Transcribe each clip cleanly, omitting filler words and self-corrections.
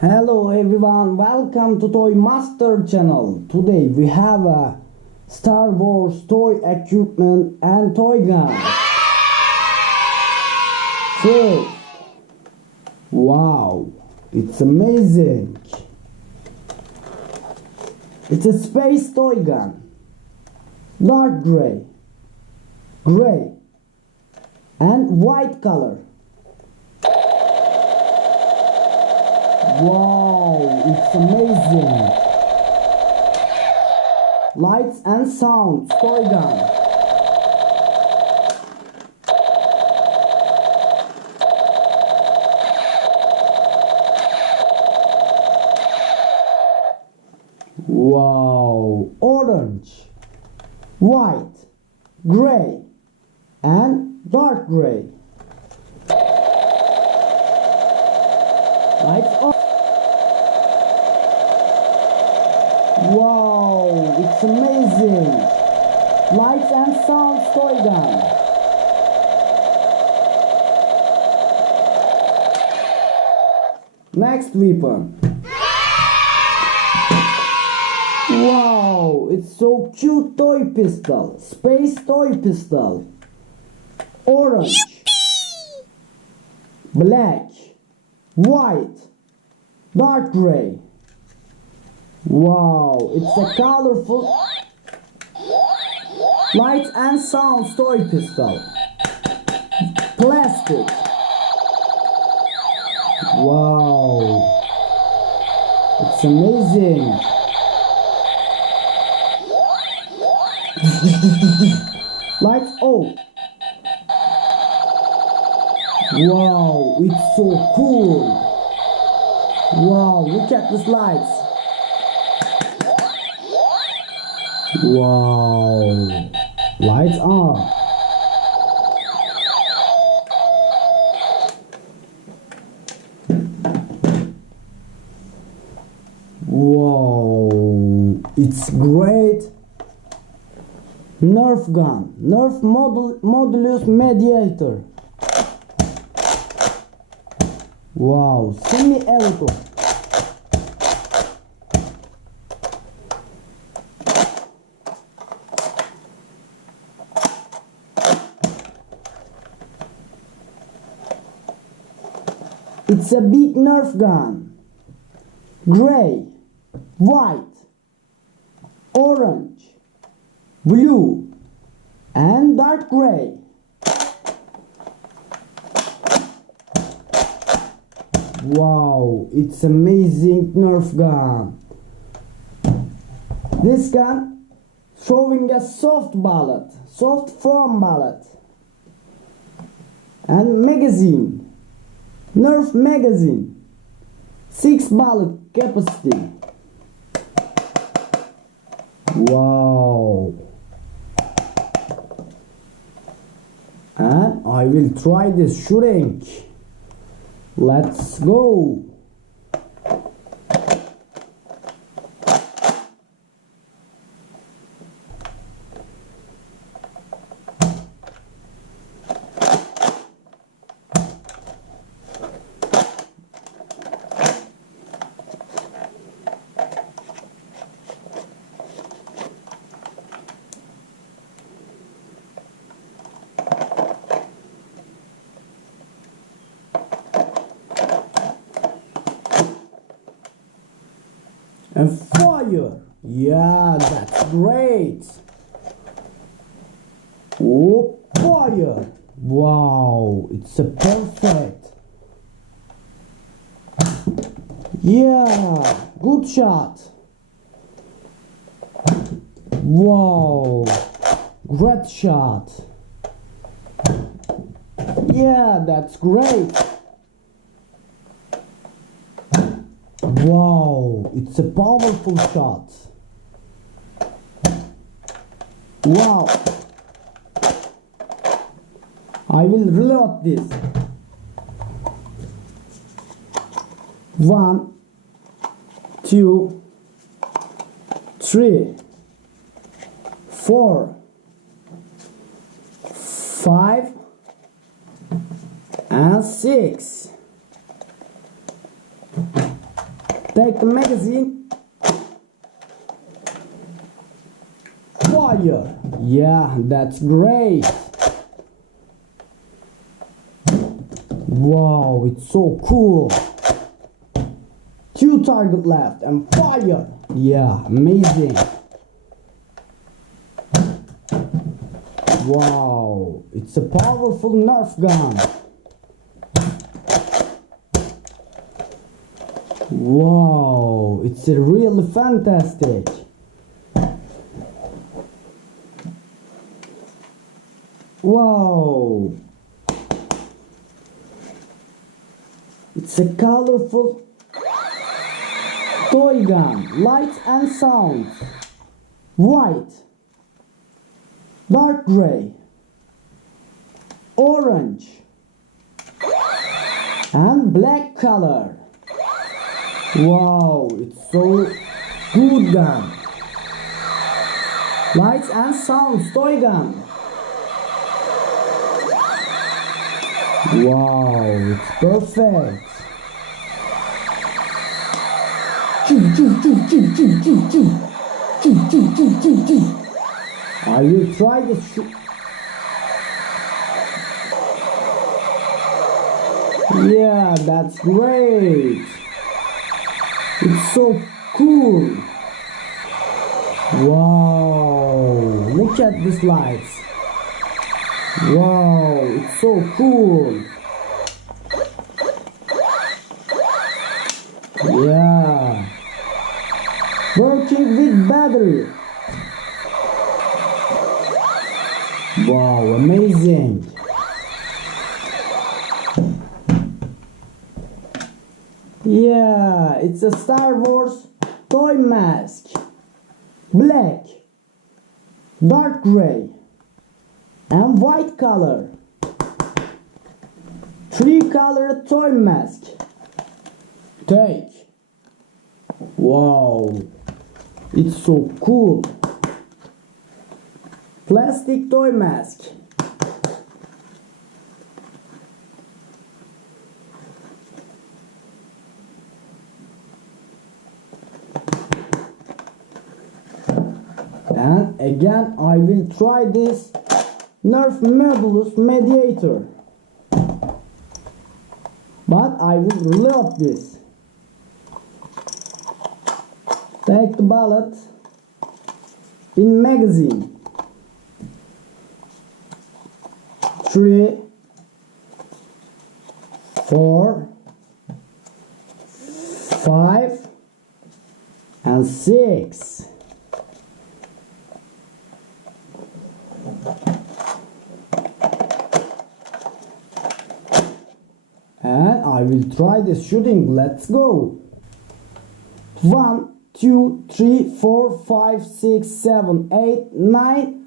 Hello everyone, welcome to Toy Master channel. Today we have a Star Wars toy equipment and toy gun. First, wow, it's amazing. It's a space toy gun. Dark gray, and white color. Wow, it's amazing. Lights and sound toy gun. Wow, orange, white, gray, and dark gray. Lights on. Wow, it's amazing. Lights and sound toy gun. Next weapon. Wow, it's so cute toy pistol. Space toy pistol. Orange. Yippee! Black. White. Dark gray. Wow, it's a colorful lights and sound toy pistol. Plastic. Wow, it's amazing. Lights off. Wow, it's so cool. Wow, look at these lights. Wow, lights on. Wow, it's great. Nerf gun, Nerf modulus mediator. Wow, semi-auto. It's a big Nerf gun. Gray, white, orange, blue, and dark gray. Wow, it's amazing Nerf gun. This gun showing a soft bullet, soft foam bullet, and magazine. Nerf magazine, 6 bullet capacity. Wow. And I will try this shooting. Let's go. And fire! Yeah, that's great! Oh, fire! Wow, it's a perfect! Yeah, good shot! Wow, great shot! Yeah, that's great! Wow, it's a powerful shot. Wow. I will reload this. 1, 2, 3, 4, 5, and 6. Take the magazine. Fire! Yeah, that's great. Wow, it's so cool. 2 target left and fire! Yeah, amazing. Wow, it's a powerful Nerf gun. Wow, it's really fantastic. Wow, it's a colorful toy gun. Lights and sounds. White, dark gray, orange, and black color. Wow, it's so good gun. Lights and sounds toy gun. Wow, it's perfect. I will try this. Yeah, that's great. It's so cool. Wow, look at these lights. Wow, it's so cool. Yeah, working with battery. Wow, amazing. Yeah, it's a Star Wars toy mask. Black, dark gray, and white color. 3-color toy mask. Take. Wow, it's so cool. Plastic toy mask. And again I will try this Nerf modulus mediator, but I will reload this. Take the bullet in magazine. 3, 4, 5, and 6. And I will try this shooting. Let's go. 1, 2, 3, 4, 5, 6, 7, 8, 9.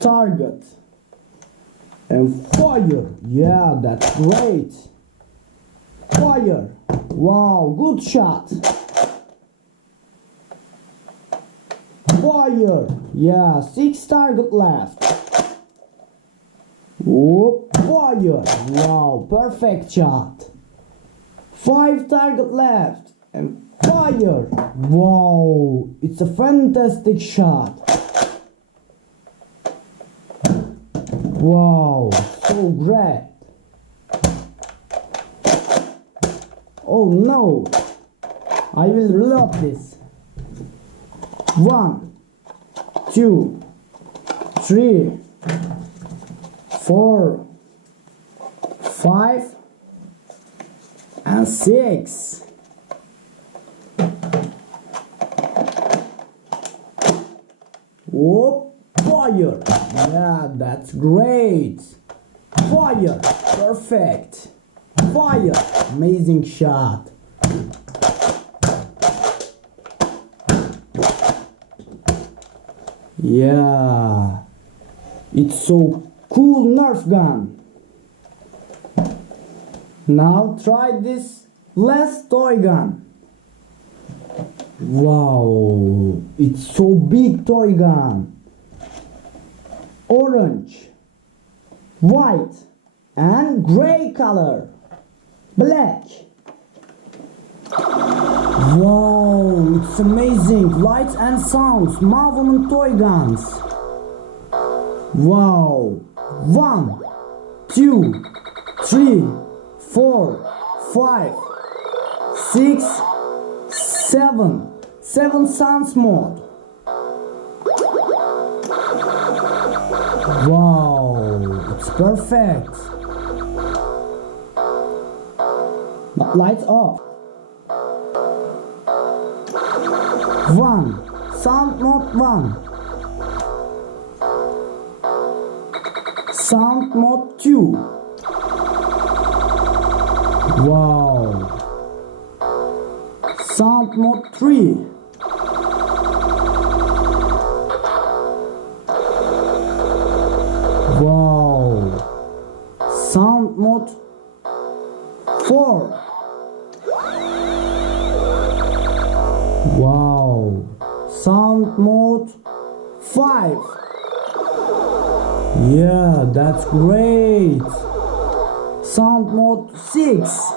Target. And fire. Yeah, that's great. Fire. Wow, good shot. Fire. Yeah, 6 target left. Whoop, fire. Wow, perfect shot. 5 target left. And fire. Wow, it's a fantastic shot. Wow, so great. Oh no, I will reload this. 1, 2, 3, 4, 5, and 6. Whoop, fire. Yeah, that's great. Fire, perfect. Fire, amazing shot. Yeah, it's so cool Nerf gun. Now try this last toy gun. Wow, it's so big toy gun. Orange, white, and gray color. Black. Wow, it's amazing. Lights and sounds. Movement toy guns. Wow. 1, 2, 3, 4, 5, 6, 7. 7 sounds mode. Wow, it's perfect. But lights off. 1. Sound mode 1. Sound mode 2. Wow. Sound mode 3. Wow. Sound mode 4. Wow. Sound mode 5. Yeah, that's great. Sound mode 6.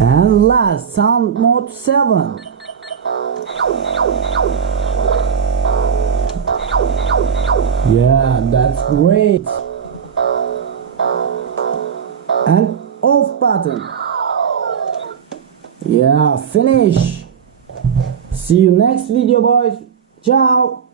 And last, sound mode 7. Yeah, that's great. And off button. Yeah, finish. See you next video, boys. Ciao.